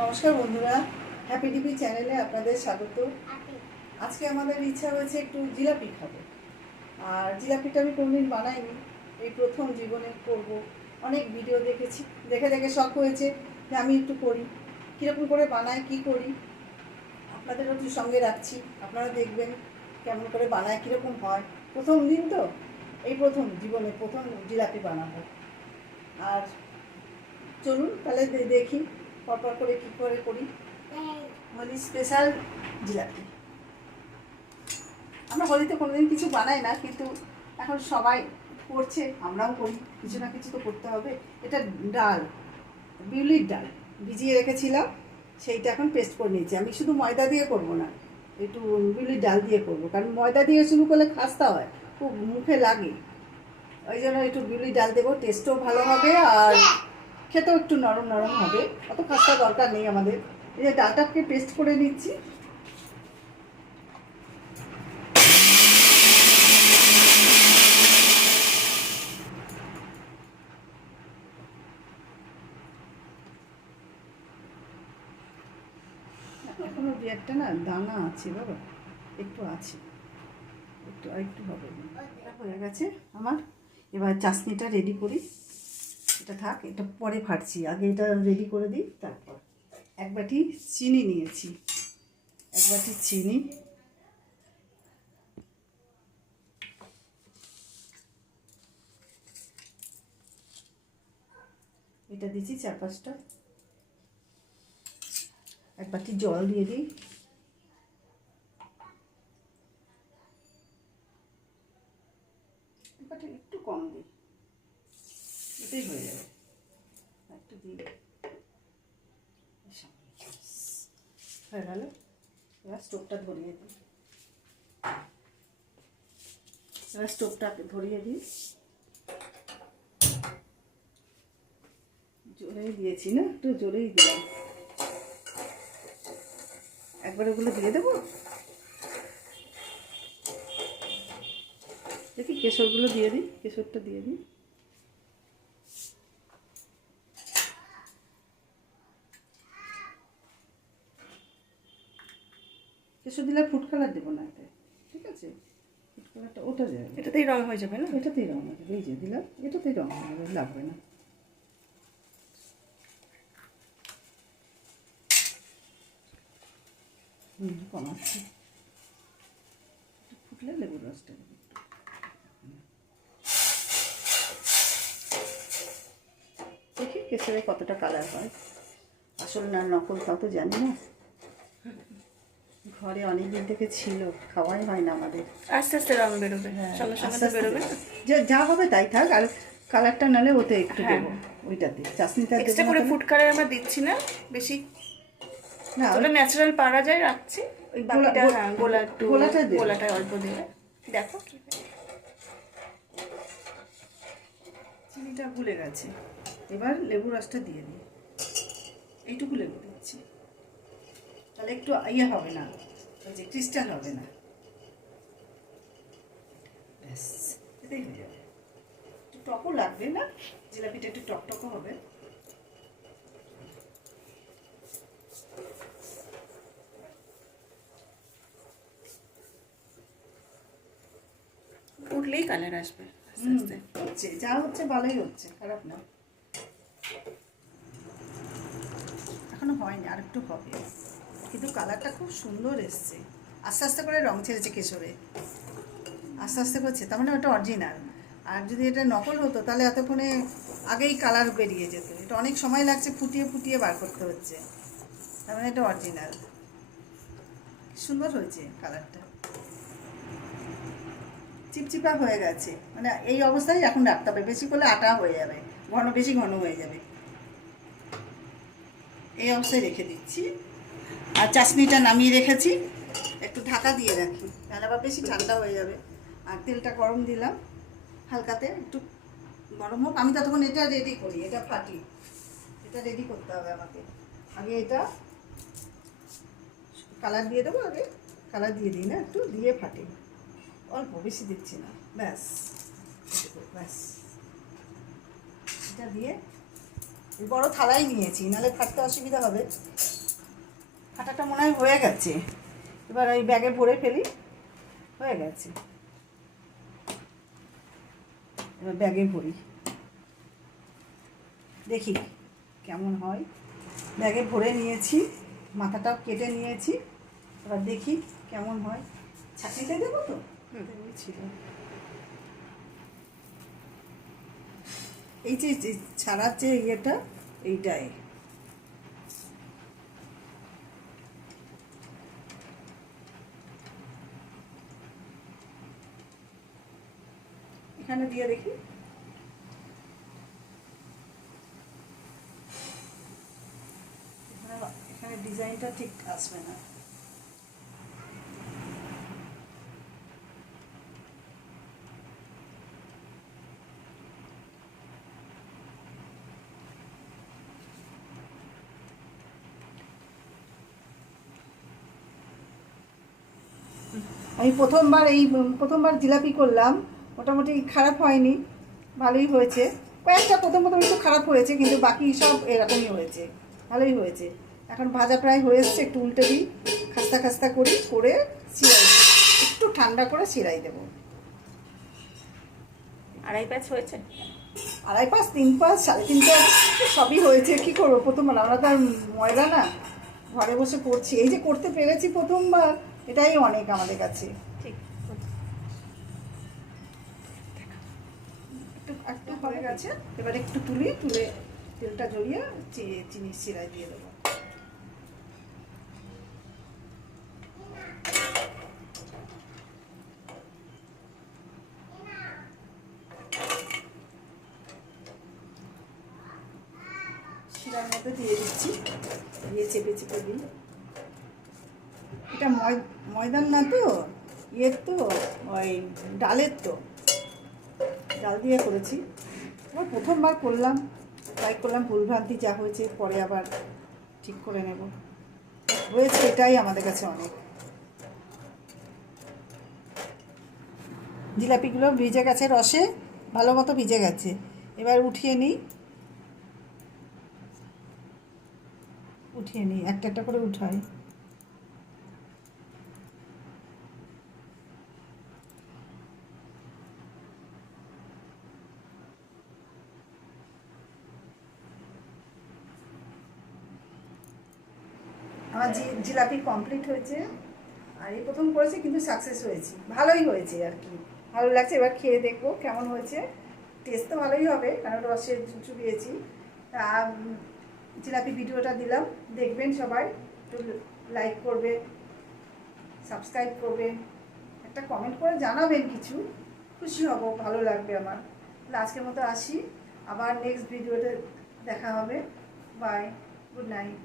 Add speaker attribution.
Speaker 1: নমস্কার বন্ধুরা happy TV চ্যানেলে আপনাদের স্বাগত। আজকে আমাদের ইচ্ছা হয়েছে একটু জিলাপি খাব। আর জিলাপিটা আমি কোনোদিন বানাইনি, এই প্রথম জীবনে করব। অনেক ভিডিও দেখেছি, দেখে দেখে শখ হয়েছে যে আমি একটু করি। কীরকম করে বানাই, কি করি আপনাদেরও একটু সঙ্গে রাখছি। আপনারা দেখবেন কেমন করে বানায়, কীরকম হয়। প্রথম দিন তো, এই প্রথম জীবনে প্রথম জিলাপি বানাবো। আর চলুন তাহলে দেখি পরপর করে কী করে করি? হোলি স্পেশাল জিলাপি। আমরা হোলিতে কোনোদিন কিছু বানাই না, কিন্তু এখন সবাই করছে, আমরাও করি। কিছু না কিছু তো করতে হবে। এটা ডাল, বিউলির ডাল। ভিজিয়ে রেখেছিলাম, সেইটা এখন পেস্ট করে নিয়েছি। আমি শুধু ময়দা দিয়ে করব না, একটু বিউলির ডাল দিয়ে করব। কারণ ময়দা দিয়ে শুরু করলে খাস্তা হয়, খুব মুখে লাগে। ওই জন্য একটু বিউলির ডাল দেবো টেস্টও ভালো হবে আর খেতেও একটু নরম নরম হবে। অত খাস্তা দরকার নেই আমাদের। এই যে ডালটাকে পেস্ট করে নিচ্ছি। এখনও দু একটা না দানা আছে, বাবা। একটু আছে। একটু আর একটু হবে। হয়ে গেছে আমার। এবার চাশনিটা রেডি করি। এটা থাক, এটা পরে ফাটছি আগে এটা রেডি করে দিই, তারপর এক বাটি চিনি নিয়েছি। এক বাটি চিনি। এটা দিচ্ছি চার পাঁচটা। এক বাটি জল দিয়ে দিই। একটু কম দিই। এটাই হয়ে যাবে। একটু দিই হয়ে গেল? এবার স্টোভটা ধরিয়ে দিই। এবার স্টোভটা ধরিয়ে দিই। জোরেই দিয়েছি না? একটু জোরেই দিলাম। একবার ওগুলো দিয়ে দেবো? দেখি কেশরগুলো দিয়ে দিই কেশরটা দিয়ে দিই। কেশর দিলে ফুড কালার দেবো না এতে ঠিক আছে? ফুড কালারটা ওটা যাবে।
Speaker 2: এটাতেই রং হয়ে যাবে না?
Speaker 1: এটাতেই রং হবে এই যে দিলাম এটাতেই রং হবে লাগবে না। হুম কমাচ্ছি ফুটলে লেবুর রসটা দেবো দেখি কেশরে কতটা কালার হয়। আসল না নকল তা তো জানি না। ঘরে অনেক দিন থেকে ছিল খাওয়াই হয় না আমাদের।
Speaker 2: আস্তে আস্তে রং বেরোবে সঙ্গে সঙ্গে
Speaker 1: আস্তে
Speaker 2: বেরোবে।
Speaker 1: যা যা হবে তাই থাক আর কালারটা নালে ওতে একটু
Speaker 2: হ্যাঁ।
Speaker 1: দেবো ওইটাতে চাশনিটা দেবো
Speaker 2: এক্সট্রা করে? ফুড কালার আমরা দিচ্ছি না বেশি
Speaker 1: না
Speaker 2: ওটা ন্যাচারাল পারা যায় রাখছি। ওই বাকিটা হ্যাঁ গোলা একটু
Speaker 1: গোলাটা দেবে।
Speaker 2: গোলাটা অল্প দিলে দেখো।
Speaker 1: চিনিটা গুলে গেছে। এবার লেবু রসটা দিয়ে দিই। এইটুকু লেবু দিচ্ছি। তাহলে একটু ইয়ে হবে না ওই যে ক্রিস্টাল হবে না। ব্যাস এটাই হয়ে যাবে। একটু টকও লাগবে না জিলাপিটা একটু টকটকও হবে।
Speaker 2: ফুটলেই কালার আসবে
Speaker 1: হচ্ছে যা হচ্ছে ভালোই হচ্ছে খারাপ না। এখনও হয়নি আর একটু হবে। কিন্তু কালারটা খুব সুন্দর এসছে। আস্তে আস্তে করে রং ছেড়েছে কেশরে। আস্তে আস্তে করছে, তার মানে ওটা অরিজিনাল আর যদি এটা নকল হতো, তাহলে এতক্ষণে আগেই কালার বেরিয়ে যেত। এটা অনেক সময় লাগছে ফুটিয়ে ফুটিয়ে বার করতে হচ্ছে। তার মানে এটা অরিজিনাল সুন্দর হয়েছে কালারটা। চিপচিপা হয়ে গেছে। মানে এই অবস্থায় এখন রাখতে হবে। বেশি করলে আটা হয়ে যাবে। ঘন, বেশি ঘন হয়ে যাবে। এই অবস্থায় রেখে দিচ্ছি। আর চাশনিটা নামিয়ে রেখেছি। একটু ঢাকা দিয়ে রাখি তাহলে আবার বেশি ঠান্ডা হয়ে যাবে। আর তেলটা গরম দিলাম, হালকাতে একটু গরম হোক। আমি ততক্ষণ এটা রেডি করি, এটা ফাটি। এটা রেডি করতে হবে আমাকে। আগে এটা কালার দিয়ে দেবো আগে। কালার দিয়ে দিই না একটু, দিয়ে ফাটি। অল্প, বেশি দিচ্ছি না। ব্যাস ব্যাস। এটা দিয়ে বড় থালাই নিয়েছি, নাহলে খাটতে অসুবিধা হবে। খাটাটা মনে হয় হয়ে গেছে। এবার ওই ব্যাগে ভরে ফেলি। হয়ে গেছে। এবার ব্যাগে ভরি। দেখি কেমন হয়। ব্যাগে ভরে নিয়েছি মাথাটাও কেটে নিয়েছি। এবার দেখি কেমন হয়। ছাঁকনিতে দেবো তো? ছিল। এই যে যে ছাড়ার যে ইয়েটা এইটাই। এখানে দিয়ে দেখি। এখানে- ডিজাইনটা ঠিক আসবে না। আমি প্রথমবার এই প্রথমবার জিলাপি করলাম। মোটামুটি খারাপ হয়নি ভালোই হয়েছে। কয়েকটা প্রথম প্রথম একটু খারাপ হয়েছে কিন্তু বাকি সব এরকমই হয়েছে ভালোই হয়েছে। এখন ভাজা প্রায় হয়ে এসছে একটু উল্টে দিই খাস্তা খাস্তা করি করে চিরাই দিই। একটু ঠান্ডা করে চিরাই দেবো।
Speaker 2: আড়াই পাঁচ হয়েছে?
Speaker 1: আড়াই পাঁচ তিন পাঁচ সাড়ে তিন পাঁচ সবই হয়েছে। কি করব? প্রথমবার আমরা তো আর ময়লা না ঘরে বসে করছি। এই যে করতে পেরেছি প্রথমবার এটাই অনেক আমাদের কাছে। হয়ে গেছে। এবার একটু তুলি, তুলে তেলটা জড়িয়ে চিনি শিরায় দিয়ে দেবো। শিরার মধ্যে দিয়ে দিচ্ছি। দিয়ে চেপে চেপে দিই। এটা ময় ময়দান না তো? ইয়ের তো? ওই ডালের তো। ডাল দিয়ে করেছি। এবার প্রথমবার করলাম ট্রাই করলাম ভুলভ্রান্তি যা হয়েছে, পরে আবার ঠিক করে নেব। হয়েছে এটাই আমাদের কাছে অনেক। জিলাপিগুলো ভিজে গেছে, রসে ভালো মতো ভিজে গেছে। এবার উঠিয়ে নিই। উঠিয়ে নিই, একটা একটা করে উঠাই। আমার জিলাপি কমপ্লিট হয়েছে। আর এই প্রথম করেছি কিন্তু সাকসেস হয়েছি। ভালোই হয়েছে আর কি। ভালো লাগছে এবার খেয়ে দেখব কেমন হয়েছে। টেস্ট তো ভালোই হবে কারণ রসে চুবিয়েছি। উম, জিলাপি ভিডিওটা দিলাম। দেখবেন সবাই। একটু লাইক করবে সাবস্ক্রাইব করবেন একটা কমেন্ট করে জানাবেন কিছু। খুশি হব ভালো লাগবে আমার। তাহলে আজকের মতো আসি। আবার নেক্সট ভিডিওতে দেখা হবে। Bye good night